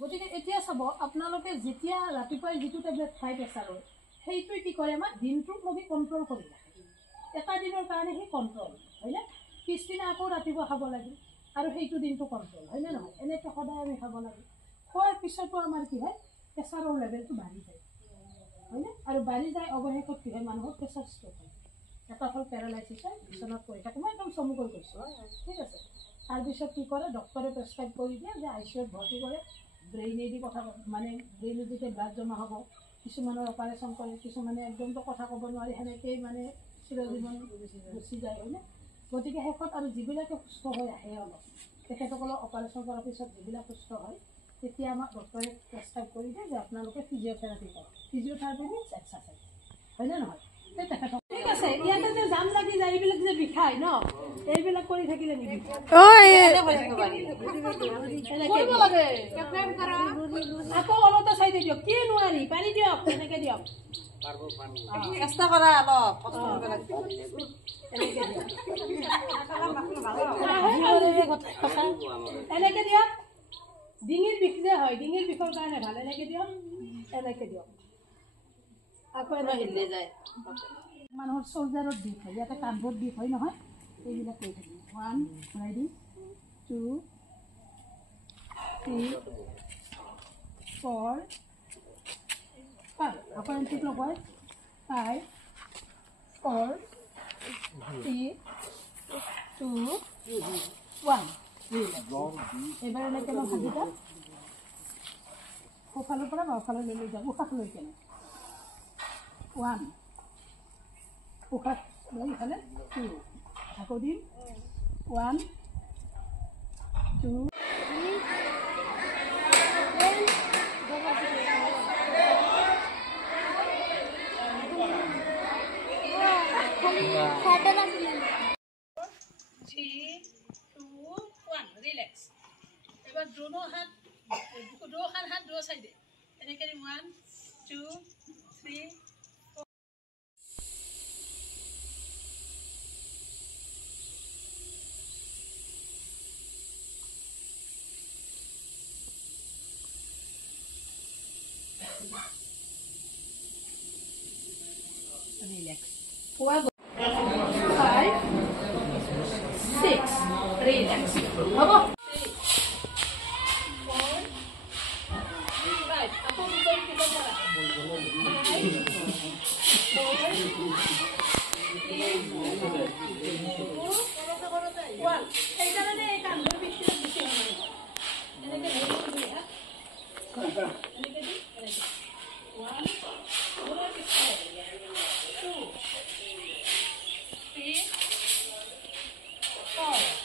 গতিকে এতিয়া চাব আপোনালোকে যেতিয়া ৰাতিপুৱাই যিটো টেবলেট খাই প্ৰেছাৰৰ সেইটোৱে কি কৰে আমাৰ দিনটোলৈকে কণ্ট্ৰল কৰি ৰাখে এটা দিনৰ কাৰণে সি কণ্ট্ৰল হয়নে পিছদিনা আকৌ ৰাতিপুৱা খাব লাগে আৰু সেইটো দিনটো কণ্ট্ৰল হয়নে নহয় এনেকৈ সদায় আমি খাব লাগে খোৱাৰ পিছতো আমাৰ কি হয় প্ৰেছাৰৰ লেভেলটো বাঢ়ি যায় হয়নে আৰু বাঢ়ি যায় অৱশেষত কি হয় মানুহৰ প্ৰেছাৰ ষ্ট্ৰ'ক হয় এটা হ'ল পেৰালাইচিছ হয় বিচনাত পৰি থাকে মই একদম চমুকৈ কৈছোঁ ঠিক আছে তাৰপিছত কি কৰে ডক্টৰে প্ৰেছক্ৰাইব কৰি দিয়ে যে আই চি ইউত ভৰ্তি কৰে ব্ৰেইনেদি কথা মানে ব্ৰেইনত যেতিয়া ব্লাড জমা হ'ব কিছুমানৰ অপাৰেশ্যন কৰে কিছুমানে একদমতো কথা ক'ব নোৱাৰি সেনেকৈয়ে মানে চিৰজীৱন গুচি যায় হয়নে গতিকে শেষত আৰু যিবিলাকে সুস্থ হৈ আহে অলপ তেখেতসকলৰ অপাৰেশ্যন কৰাৰ পিছত যিবিলাক সুস্থ হয় তেতিয়া আমাক ডক্টৰে প্ৰেছক্ৰাইব কৰি দিয়ে যে আপোনালোকে ফিজিঅ'থেৰাপি কৰক ফিজিঅ'থেৰাপি মিনছ এক্সাৰচাইজ হয়নে নহয় তেখেতক ঠিক আছে ইয়াতে যে জাম লাগি যায় এইবিলাক যে বিষায় ন এইবিলাক কৰি থাকিলে কৰিব লাগে আকৌ অলপতে চাই দিয়ক কি নোৱাৰি পানী দিয়ক এনেকে দিয়ক চেষ্টা কৰা অলপ এনেকে দিয়ক ডিঙিৰ বিষ যে হয় ডিঙিৰ বিষৰ কাৰণে ভাল এনেকে দিয়ক আকৌ এনেকে যায় মানুহৰ চল্জাৰত বিষ হয় ইয়াতে কান্ধত বিষ হয় নহয় এইবিলাক কৰি থাকিব 1 ঘূৰাই দিম 2 3 4 5 আকৌ এণ্টিক লগাই 5 4 3 2 1 এবাৰ এনেকৈ মই ভাজিটা সোঁফালৰ পৰা বাওঁফাললৈ লৈ যাম উশাহ লৈ কেনে 1 উশাহ লৈ ইফালে 2 আকৌ দিম 1 2 ৰিলেক্স এবাৰ দুনো হাত দো চাইডে এনেকৈ 1 2 3 relax 5 6 relax হ'ব Oh.